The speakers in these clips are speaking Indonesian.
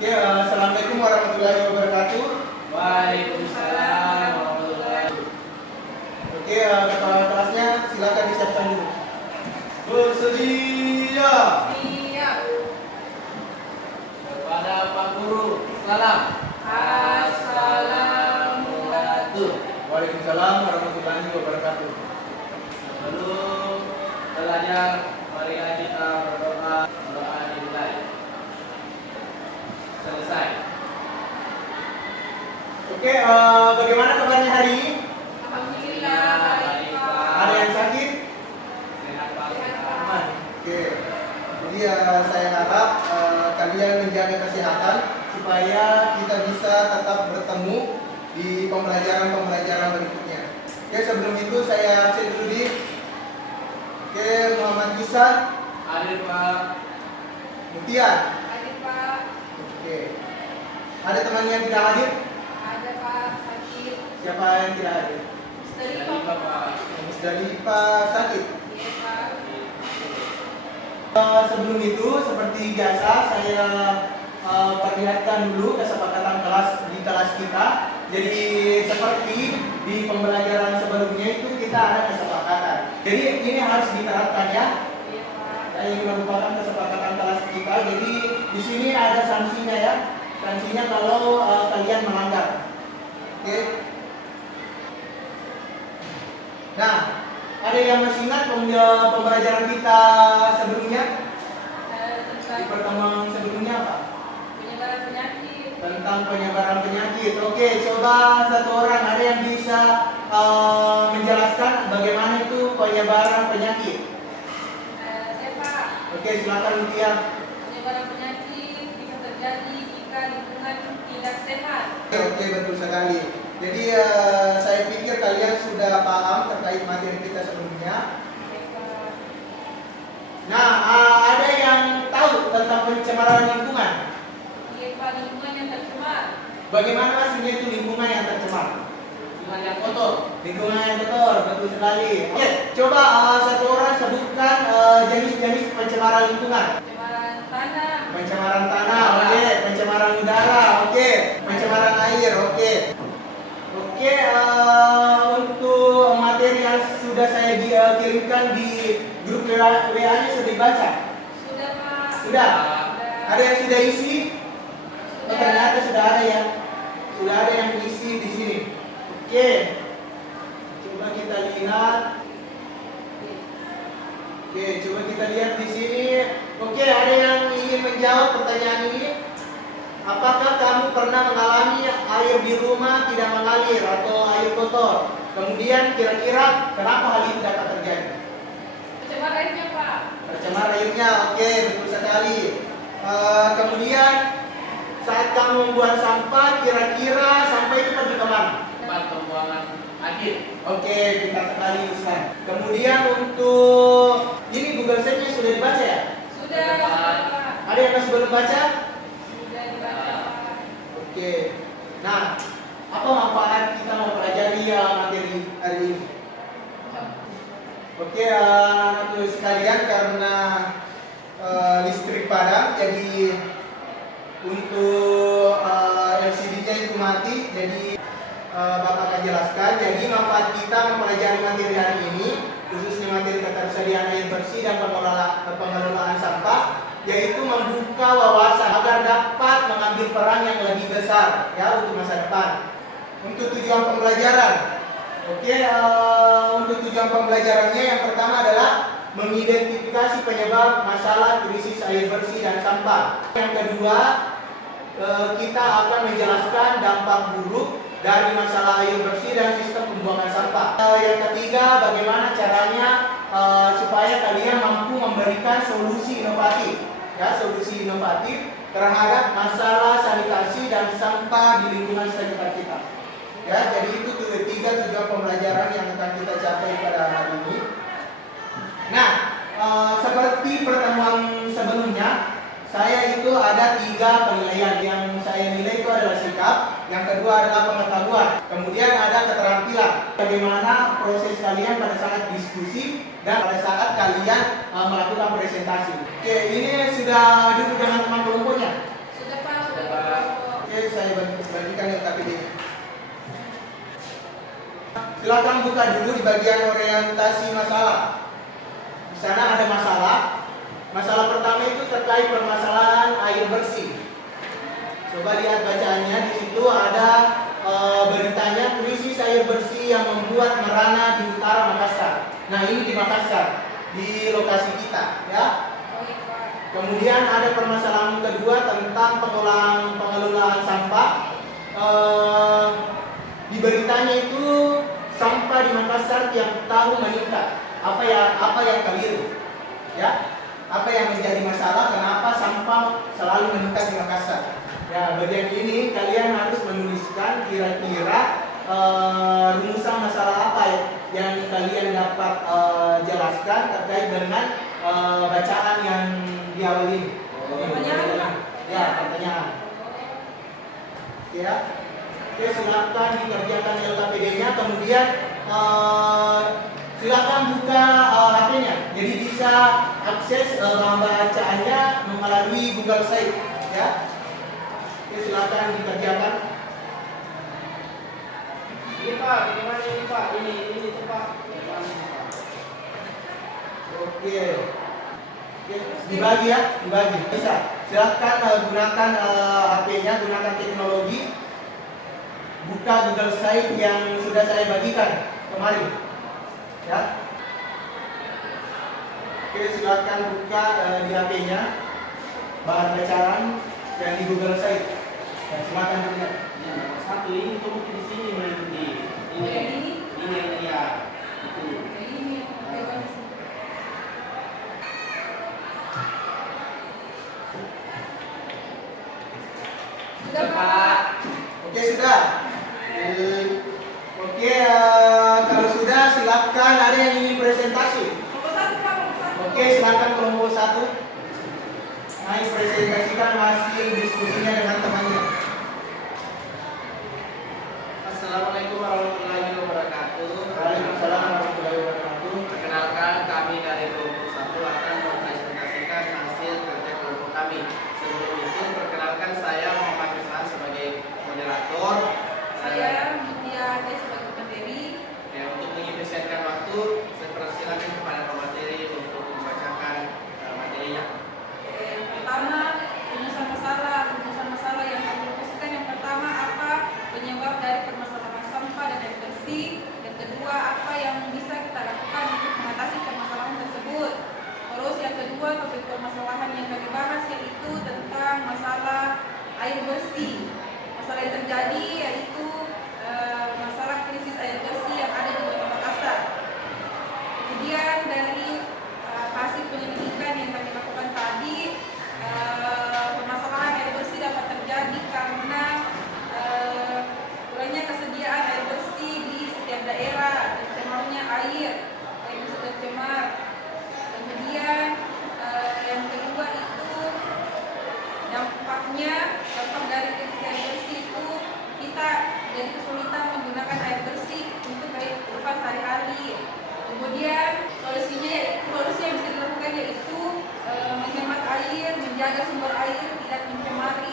Oke, assalamualaikum warahmatullahi wabarakatuh. Waalaikumsalam warahmatullahi wabarakatuh. Oke, kepala kelasnya silakan disiapkan dulu. Bersedia. Siap. Kepada Pak Guru, salam. Assalamualaikum. Waalaikumsalam warahmatullahi wabarakatuh. Sebelum belajar, marilah kita berdoa. Doa dimulai. Selesai. Oke, bagaimana kabarnya hari ini? Alhamdulillah baik, Pak. Ada yang sakit? Sehat, Pak. Aman. Oke. Jadi saya harap kalian menjaga kesehatan supaya kita bisa tetap bertemu di pembelajaran berikutnya. Oke, sebelum itu saya absen dulu di. Oke, Muhammad Gisan. Hadir, Pak. Mutia. Ada Pak, Oke. Ada teman yang tidak hadir? ada Pak, sakit. Siapa yang tidak hadir? Dari Jadi, Pak. Pak. Musdalifah sakit. Iya Pak. Sebelum itu, seperti biasa, saya perlihatkan dulu kesepakatan kelas di kelas kita. Jadi seperti di pembelajaran sebelumnya itu kita ada kesepakatan. Jadi ini harus diterapkan ya. Iya Pak. Ini merupakan kesepakatan kelas kita. Jadi di sini ada sanksinya ya. Sanksinya kalau kalian melanggar. Oke. Nah, ada yang masih ingat pembelajaran kita sebelumnya? Di Tentang pertemuan sebelumnya apa? penyebaran penyakit. Tentang penyebaran penyakit. Oke, coba satu orang ada yang bisa menjelaskan bagaimana itu penyebaran penyakit. Saya Pak, Oke, silakan Lutia. penyebaran penyakit bisa terjadi jika lingkungan tidak sehat. Oke, betul sekali. Jadi saya pikir kalian sudah paham terkait materi kita sebelumnya. Iya Pak. Nah, ada yang tahu tentang pencemaran lingkungan? Iya Pak, lingkungan yang tercemar. Bagaimana maksudnya itu lingkungan yang tercemar? Lingkungan yang kotor. Lingkungan yang kotor, betul sekali. Oke, coba satu orang sebutkan jenis-jenis pencemaran lingkungan. Pencemaran tanah. Pencemaran tanah, oke. Pencemaran udara, oke. Pencemaran air, oke. Oke, untuk materi yang sudah saya kirimkan di grup WA-nya sudah dibaca? Sudah Pak. Sudah? Ada yang sudah isi? Oh, Sudah. ternyata sudah ada ya. Sudah ada yang isi di sini. Oke. Coba kita lihat. Oke, coba kita lihat di sini. Oke, ada yang ingin menjawab pertanyaan ini? Apakah kamu pernah mengalami air di rumah tidak mengalir atau air kotor? Kemudian kira-kira kenapa hal itu dapat terjadi? Pencemar airnya Pak. Tercemar airnya, oke, betul sekali. Kemudian saat kamu membuang sampah, kira-kira sampah itu pergi kemana? Tempat pembuangan akhir. Oke, pintar sekali Ustaz. Kemudian untuk ini Google Sheet-nya sudah dibaca ya? Sudah Pak. Pak. Ada yang masih belum baca? Sudah dibaca Pak. Oke. Nah, apa manfaat kita mempelajari materi hari ini? Oke, anak-anak sekalian, karena listrik padam, jadi untuk LCD-nya itu mati, jadi Bapak akan jelaskan. Jadi manfaat kita mempelajari materi hari ini, khususnya materi ketersediaan air bersih dan pengelolaan sampah, yaitu membuka wawasan agar dapat mengambil peran yang lebih besar ya untuk masa depan. Untuk tujuan pembelajaran, oke, untuk tujuan pembelajarannya yang pertama adalah mengidentifikasi penyebab masalah krisis air bersih dan sampah. Yang kedua, kita akan menjelaskan dampak buruk dari masalah air bersih dan sistem pembuangan sampah. Yang ketiga, bagaimana caranya supaya kalian mampu memberikan solusi inovatif, ya, solusi inovatif terhadap masalah sanitasi dan sampah di lingkungan sekitar kita. Ya, jadi itu tiga tujuan pembelajaran yang akan kita capai pada hari ini. Nah, seperti pertemuan sebelumnya, saya itu ada 3 penilaian. Yang saya nilai itu adalah sikap, yang kedua adalah pengetahuan, kemudian ada keterampilan. Bagaimana proses kalian pada saat diskusi dan pada saat kalian melakukan presentasi. Oke, ini sudah duduk dengan teman kelompoknya? Sudah Pak, sudah Pak. saya bagikan LKPD. Silakan buka dulu di bagian orientasi masalah. Di sana ada masalah. Masalah pertama itu terkait permasalahan air bersih. Coba lihat bacaannya, di situ ada beritanya krisis air bersih yang membuat merana di utara Makassar. Nah, ini di Makassar, di lokasi kita, ya. Kemudian ada permasalahan kedua tentang pengelolaan sampah. Di beritanya itu sampah di Makassar tiap tahun meningkat. Apa yang keliru? Ya, apa yang menjadi masalah? Kenapa sampah selalu meningkat di Makassar? Ya, bagian ini kalian harus menuliskan kira-kira rumusan masalah apa yang kalian dapat jelaskan terkait dengan bacaan yang di awal ini. Pertanyaan. Ya, pertanyaan. Ya. Oke, silakan dikerjakan LKPD-nya. Kemudian silakan buka HP-nya. Jadi bisa akses bacaannya melalui Google Site, ya. Oke, silakan dikerjakan. Ini Pak, bagaimana ini Pak? Ini tuh Pak. Oke. Dibagi ya, dibagi. Bisa. Silakan gunakan HP-nya, gunakan teknologi. Buka Google Site yang sudah saya bagikan kemarin. Ya. Oke, silakan buka di HP-nya bahan bacaan yang di Google Site. Ya, silakan dilihat. Ya, nomor 1 ini tuh mungkin di sini mengikuti. Ini ya. Itu. Sudah Pak. Oke, sudah. Oke, kalau sudah silakan, ada yang ingin presentasi. Nomor 1 Pak, nomor 1. Oke, silakan kelompok 1. Mari presentasikan hasil diskusinya dengan temannya. Assalamualaikum warahmatullahi wabarakatuh. Waalaikumsalam warahmatullahi wabarakatuh. Perkenalkan, kami dari kelompok 1 akan mempresentasikan hasil kerja kelompok kami. Sebelum itu, perkenalkan saya Muhammad Islan sebagai moderator. Saya Mutia Ade sebagai materi. Ya, untuk mengefisienkan waktu, saya persilakan kepada pemateri untuk membacakan materinya. Pertama, rumusan masalah yang kami rumuskan. Yang pertama, apa penyebab dari permasalahan sampah dan air bersih. Yang kedua, apa yang bisa kita lakukan untuk mengatasi permasalahan tersebut. Terus yang kedua, topik permasalahan yang kami bahas yaitu tentang masalah air bersih. Masalah yang terjadi yaitu masalah krisis air bersih yang ada di Kota Makassar. Kemudian dari hasil penyelidikan yang kami lakukan tadi, permasalahan air bersih dapat terjadi karena kurangnya kesediaan air bersih di setiap daerah, tercemarnya air bisa tercemar. Kemudian yang kedua itu dampaknya, dampak dari krisis air bersih itu kita jadi kesulitan menggunakan air bersih untuk kehidupan sehari-hari. Kemudian solusi yang bisa dilakukan yaitu menghemat air, menjaga sumber air, tidak mencemari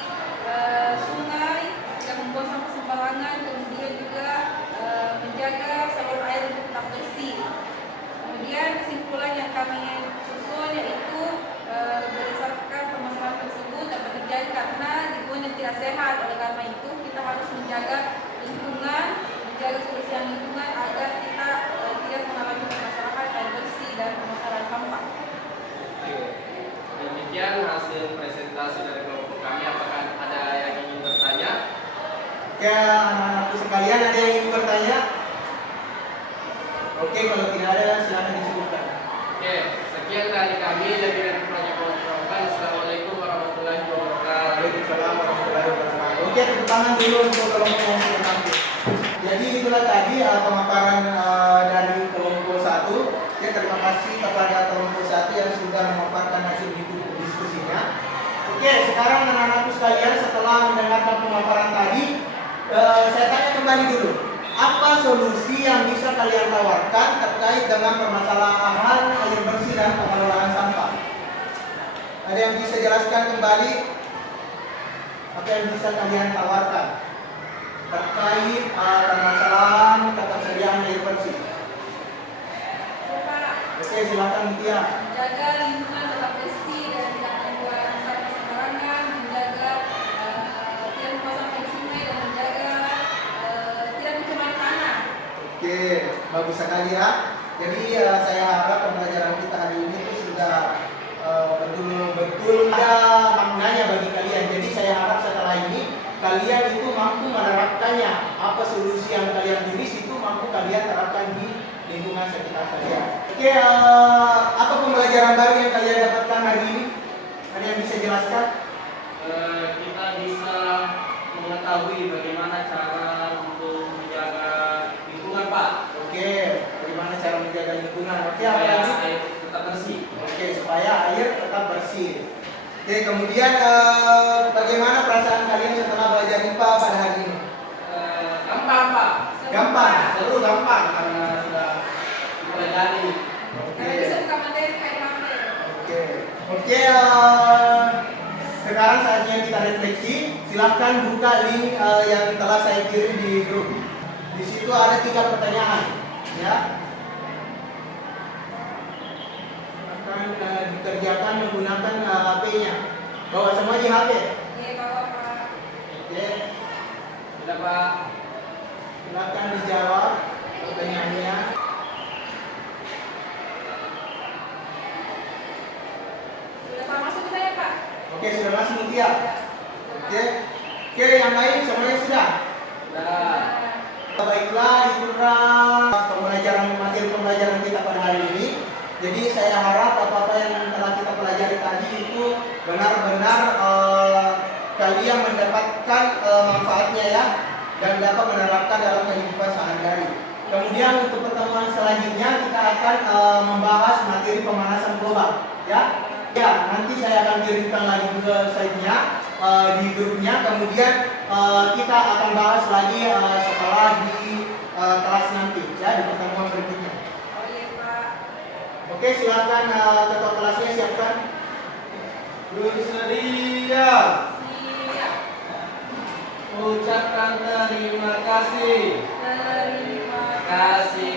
sungai, tidak membuang sampah sembarangan, kemudian juga menjaga saluran air untuk tetap bersih. Kemudian kesimpulan yang kami susun yaitu berdasarkan permasalahan tersebut dapat terjadi karena lingkungan yang tidak sehat. Oleh karena itu kita harus menjaga lingkungan, menjaga kebersihan lingkungan agar kita tidak mengalami permasalahan air bersih dan permasalahan sampah. Demikian hasil presentasi dari kelompok kami. Apakah ada yang ingin bertanya? Oke, anak-anakku sekalian, ada yang ingin bertanya? Oke, kalau tidak ada silakan disebutkan. Oke, sekian dari kami dari Proyek Kelompok. Assalamualaikum warahmatullahi wabarakatuh. Waalaikumsalam warahmatullahi wabarakatuh. Oke, tepuk tangan dulu untuk kelompok yang nanti. Jadi itulah tadi pemaparan dari kelompok 1. Ya, terima kasih kepada kelompok 1 yang sudah memaparkan hasil diskusinya. Oke, sekarang anak-anakku sekalian, setelah mendengarkan pemaparan tadi, saya tanya kembali dulu. Apa solusi yang bisa kalian tawarkan terkait dengan permasalahan air bersih dan pengelolaan sampah? Ada yang bisa jelaskan kembali? Apa yang bisa kalian tawarkan terkait permasalahan ketersediaan air bersih? Pak, Oke, silakan Mutia. menjaga lingkungan tetap bersih dan tidak membuang sampah sembarangan, menjaga tidak membuang sampah di sungai dan menjaga tidak mencemari tanah. Oke, bagus sekali ya. Jadi saya harap pembelajaran kita hari ini itu sudah betul-betul ada maknanya bagi kalian. Jadi saya harap setelah ini kalian itu mampu menerapkannya. Apa solusi yang kalian tulis itu mampu kalian terapkan di lingkungan sekitar kalian. Oke, apa pembelajaran baru yang kalian dapatkan hari ini? Ada yang bisa jelaskan? Kita bisa mengetahui bagaimana cara untuk menjaga lingkungan, Pak. Oke, bagaimana cara menjaga lingkungan? Oke, apa Supaya lagi? air tetap bersih. Oke, supaya air tetap bersih. Oke, kemudian bagaimana perasaan kalian setelah belajar IPA pada hari ini? Gampang, Pak. Gampang, Seru gampang karena sudah dipelajari. Karena bisa buka materi kayak materi. Oke, oke. Sekarang saatnya kita refleksi. Silahkan buka link yang telah saya kirim di grup. Di situ ada 3 pertanyaan, ya. Akan dikerjakan menggunakan HP-nya. Bawa semua di HP. Iya, bawa Pak. Oke, Sudah, Pak. silahkan dijawab pertanyaannya. Sudah Pak masuk ke saya Pak? Oke, sudah masuk Mutia. Oke, oke, yang lain semuanya sudah. Sudah. Baiklah, itulah materi pembelajaran kita pada hari ini. Jadi saya harap apa-apa yang telah kita pelajari tadi itu benar-benar kalian mendapatkan manfaatnya ya, dan dapat menerapkan dalam kehidupan sehari-hari. Kemudian untuk pertemuan selanjutnya kita akan membahas materi pemanasan global, ya. Ya, nanti saya akan kirimkan lagi ke slide-nya di grupnya. Kemudian kita akan bahas lagi setelah di kelas nanti, ya, di pertemuan berikutnya. Oh iya Pak. Oke, silakan ketua kelasnya siapkan. Bersedia. Siap. Ucapkan terima kasih. Terima Kasih